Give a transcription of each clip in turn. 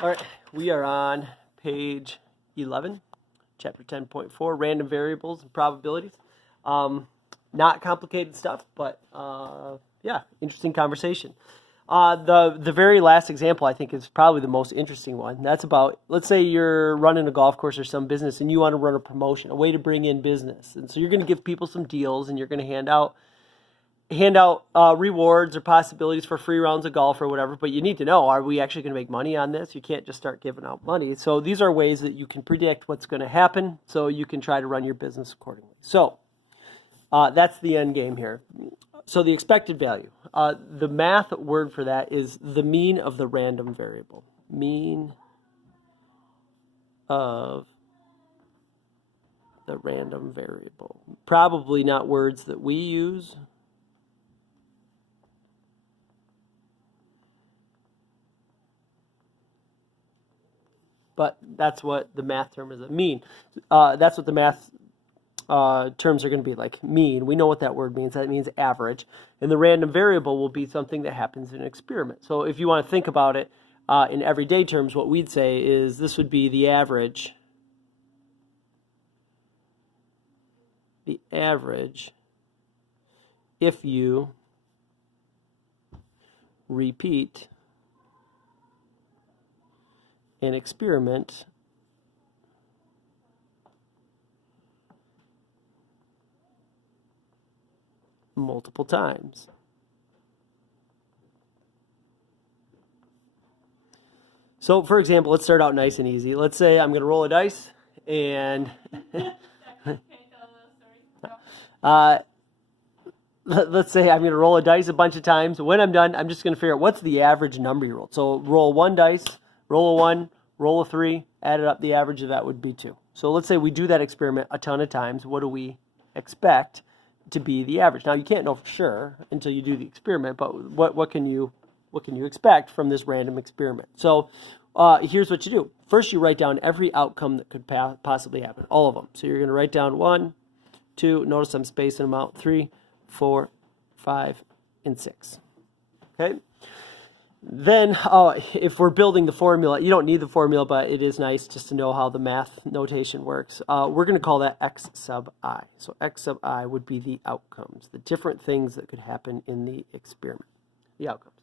All right, we are on page 11, chapter 10.4, random variables and probabilities. Not complicated stuff, but yeah, interesting conversation. The very last example, I think, is probably the most interesting one. That's about, let's say you're running a golf course or some business and you want to run a promotion, a way to bring in business. And so you're going to give people some deals and you're going to hand out rewards or possibilities for free rounds of golf or whatever, but you need to know, are we actually going to make money on this? You can't just start giving out money. So these are ways that you can predict what's going to happen so you can try to run your business accordingly. So that's the end game here. So the expected value, the math word for that is the mean of the random variable. Mean of the random variable. Probably not words that we use. But that's what the math term is, a mean. That's what the math terms are going to be, like mean. We know what that word means. That means average. And the random variable will be something that happens in an experiment. So if you want to think about it in everyday terms, what we'd say is this would be the average. The average if you repeat an experiment multiple times. So, for example, let's start out nice and easy. Let's say I'm going to roll a dice and let's say I'm going to roll a dice a bunch of times. When I'm done, I'm just going to figure out what's the average number you rolled. So roll one dice, roll a 1, roll a 3, add it up, the average of that would be 2. So let's say we do that experiment a ton of times. What do we expect to be the average? Now, you can't know for sure until you do the experiment, but what can you expect from this random experiment? So here's what you do. First, you write down every outcome that could possibly happen, all of them. So you're going to write down 1, 2, notice I'm spacing them out, 3, 4, 5, and 6. Okay? Then, if we're building the formula, you don't need the formula, but it is nice just to know how the math notation works. We're going to call that x sub I. So x sub I would be the outcomes, the different things that could happen in the experiment, the outcomes.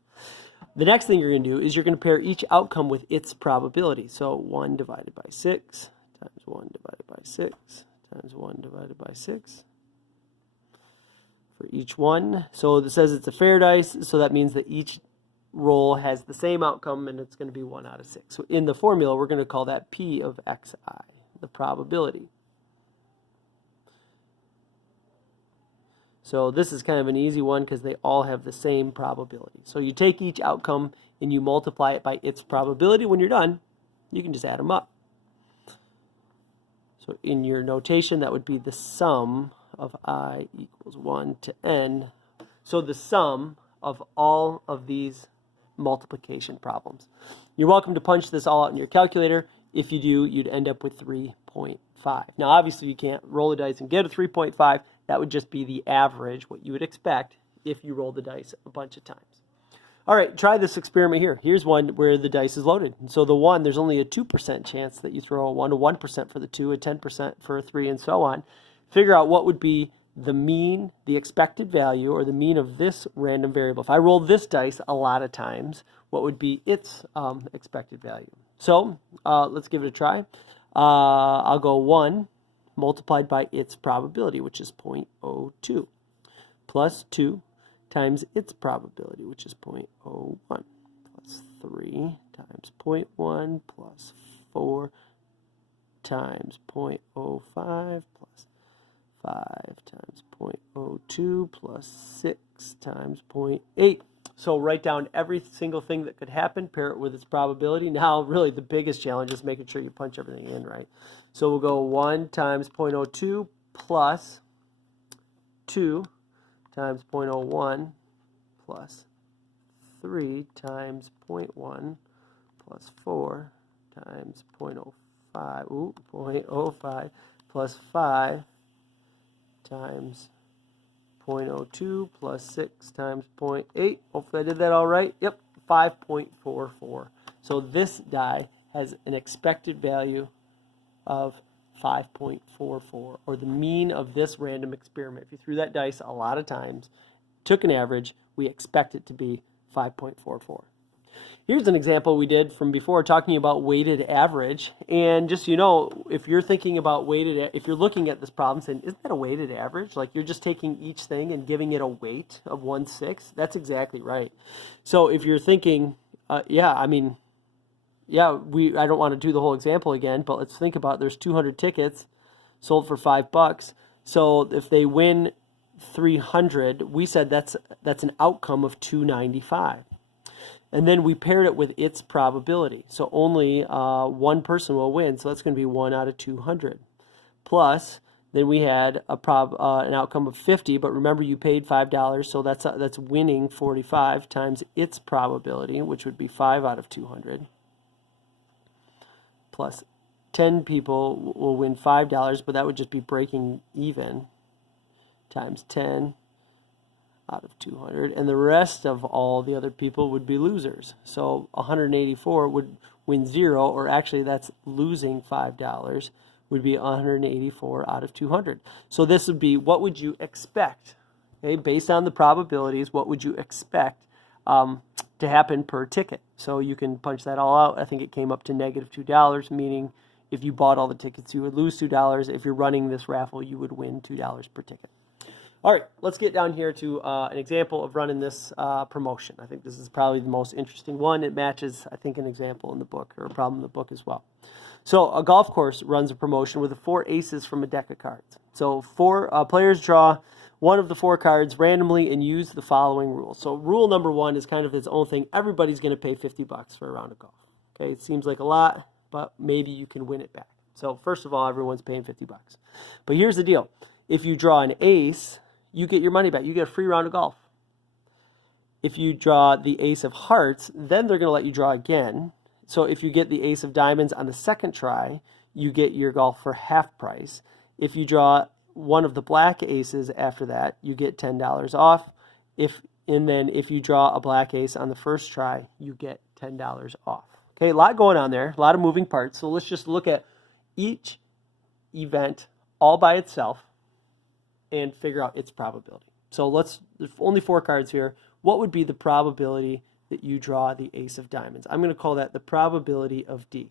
The next thing you're going to do is you're going to pair each outcome with its probability. So 1 divided by 6 times 1 divided by 6 times 1 divided by 6 for each one. So it says it's a fair dice, so that means that each roll has the same outcome, and it's going to be 1 out of 6. So in the formula, we're going to call that P of xi, the probability. So this is kind of an easy one because they all have the same probability. So you take each outcome and you multiply it by its probability. When you're done, you can just add them up. So in your notation, that would be the sum of I equals 1 to n. So the sum of all of these multiplication problems. You're welcome to punch this all out in your calculator. If you do, you'd end up with 3.5. Now, obviously, you can't roll the dice and get a 3.5. That would just be the average, what you would expect if you roll the dice a bunch of times. All right, try this experiment here. Here's one where the dice is loaded. So the 1, there's only a 2% chance that you throw a 1, a 1% for the 2, a 10% for a 3, and so on. Figure out what would be the mean, the expected value, or the mean of this random variable. If I rolled this dice a lot of times, what would be its expected value? So let's give it a try. I'll go 1 multiplied by its probability, which is 0.02, plus 2 times its probability, which is 0.01, plus 3 times 0.1, plus 4 times 0.05, plus 5 times 0.02, plus 6 times 0.8. So write down every single thing that could happen, pair it with its probability. Now, really, the biggest challenge is making sure you punch everything in right. So we'll go 1 times 0.02 plus 2 times 0.01 plus 3 times 0.1 plus 4 times 0.05 plus 5 times 0.02 plus 6 times 0.8. Hopefully I did that all right. Yep, 5.44. So this die has an expected value of 5.44, or the mean of this random experiment. If you threw that dice a lot of times, took an average, we expect it to be 5.44. Here's an example we did from before, talking about weighted average. And just so you know, if you're thinking about if you're looking at this problem saying, isn't that a weighted average? Like you're just taking each thing and giving it a weight of 1/6. That's exactly right. So if you're thinking, I don't want to do the whole example again, but let's think about there's 200 tickets sold for $5. So if they win 300, we said that's an outcome of 295. And then we paired it with its probability. So only one person will win. So that's going to be 1 out of 200. Plus, then we had an outcome of 50. But remember, you paid $5. So that's winning 45 times its probability, which would be 5 out of 200. Plus 10 people will win $5. But that would just be breaking even times 10 out of 200, and the rest of all the other people would be losers. So 184 would win 0, or actually that's losing $5, would be 184 out of 200. So this would be, what would you expect? Okay, based on the probabilities, what would you expect to happen per ticket? So you can punch that all out. I think it came up to negative $2, meaning if you bought all the tickets, you would lose $2. If you're running this raffle, you would win $2 per ticket. All right, let's get down here to an example of running this promotion. I think this is probably the most interesting one. It matches, I think, an example in the book, or a problem in the book as well. So a golf course runs a promotion with 4 aces from a deck of cards. So 4 players draw one of the 4 cards randomly and use the following rules. So rule number 1 is kind of its own thing. Everybody's going to pay $50 for a round of golf. Okay, it seems like a lot, but maybe you can win it back. So first of all, everyone's paying $50. But here's the deal. If you draw an ace, you get your money back. You get a free round of golf. If you draw the ace of hearts, then they're going to let you draw again. So if you get the ace of diamonds on the second try, you get your golf for half price. If you draw one of the black aces after that, you get $10 off. And then if you draw a black ace on the first try, you get $10 off. Okay, a lot going on there, a lot of moving parts. So let's just look at each event all by itself and figure out its probability. So there's only 4 cards here. What would be the probability that you draw the ace of diamonds? I'm going to call that the probability of D.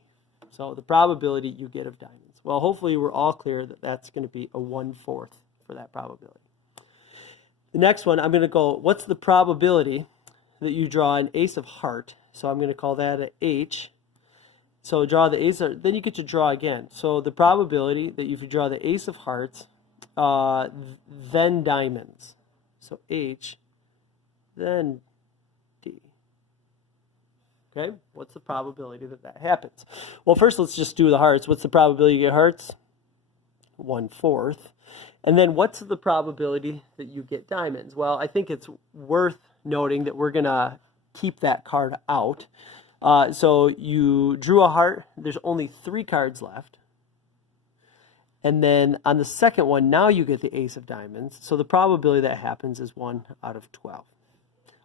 So the probability you get of diamonds. Well, hopefully we're all clear that that's going to be a 1/4 for that probability. The next one, I'm going to go, what's the probability that you draw an ace of heart? So I'm going to call that a H. So draw the ace, then you get to draw again. So the probability that if you draw the ace of hearts, then diamonds. So H, then D. Okay, what's the probability that that happens? Well, first let's just do the hearts. What's the probability you get hearts? 1/4. And then what's the probability that you get diamonds? Well, I think it's worth noting that we're going to keep that card out. So you drew a heart. There's only 3 cards left. And then on the second one, now you get the ace of diamonds. So the probability that happens is 1 out of 12.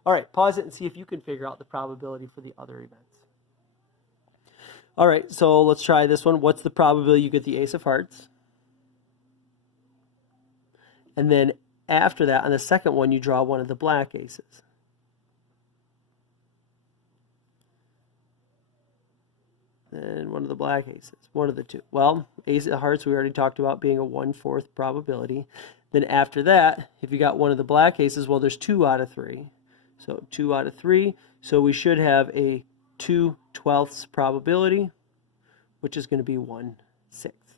All right, pause it and see if you can figure out the probability for the other events. All right, so let's try this one. What's the probability you get the ace of hearts? And then after that, on the second one, you draw one of the black aces. And one of the black aces, one of the 2. Well, ace of hearts we already talked about being a 1/4 probability. Then after that, if you got one of the black aces, well, there's 2 out of 3. So 2 out of 3. So we should have a 2/12 probability, which is going to be 1/6.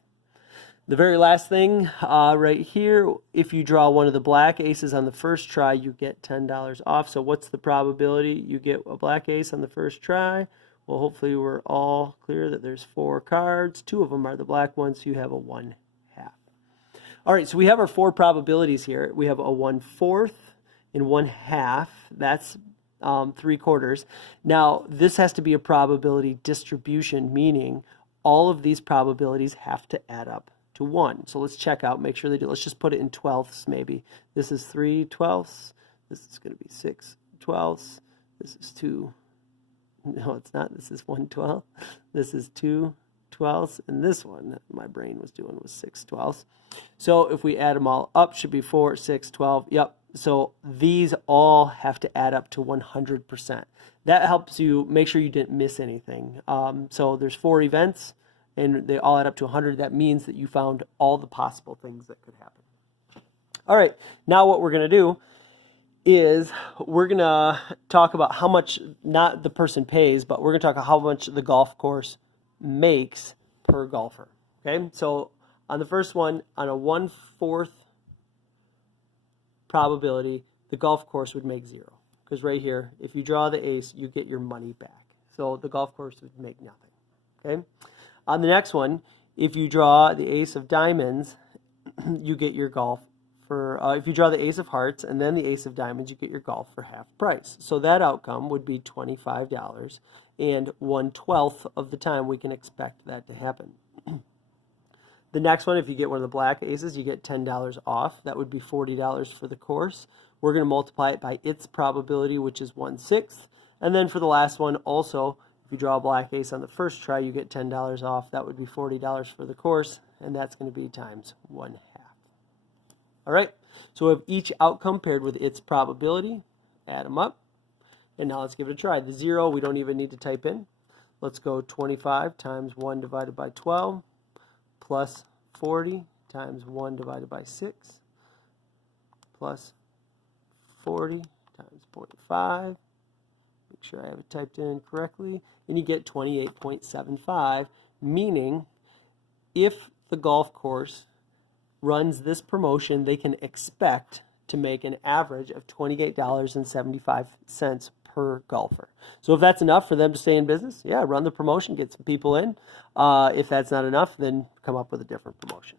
The very last thing right here, if you draw one of the black aces on the first try, you get $10 off. So what's the probability you get a black ace on the first try? Well, hopefully we're all clear that there's 4 cards. 2 of them are the black ones, so you have a 1/2. All right, so we have our 4 probabilities here. We have a 1/4 and 1/2. That's 3/4. Now, this has to be a probability distribution, meaning all of these probabilities have to add up to 1. So let's check out, make sure they do. Let's just put it in 12ths maybe. This is 3/12. This is going to be 6/12. This is 2/12. No, it's not. This is 1/12. This is 2/12, and this one my brain was doing was 6/12. So if we add them all up, should be 4, 6, 12. Yep. So these all have to add up to 100%. That helps you make sure you didn't miss anything. So there's 4 events, and they all add up to 100. That means that you found all the possible things that could happen. All right. Now what we're going to do is we're going to talk about how much, not the person pays, but we're going to talk about how much the golf course makes per golfer. Okay, so on the first one, on a 1/4 probability, the golf course would make 0. Because right here, if you draw the ace, you get your money back. So the golf course would make nothing. Okay, on the next one, if you draw the ace of diamonds, you get your golf for, if you draw the ace of hearts and then the ace of diamonds, you get your golf for half price. So that outcome would be $25, and 1/12 of the time we can expect that to happen. The next one, if you get one of the black aces, you get $10 off. That would be $40 for the course. We're going to multiply it by its probability, which is 1/6. And then for the last one, also, if you draw a black ace on the first try, you get $10 off. That would be $40 for the course, and that's going to be times 1/2. All right, so we have each outcome paired with its probability. Add them up. And now let's give it a try. The 0, we don't even need to type in. Let's go 25 times 1 divided by 12 plus 40 times 1 divided by 6 plus 40 times 0.5. Make sure I have it typed in correctly. And you get 28.75, meaning if the golf course runs this promotion, they can expect to make an average of $28.75 per golfer. So if that's enough for them to stay in business, yeah, run the promotion, get some people in. If that's not enough, then come up with a different promotion.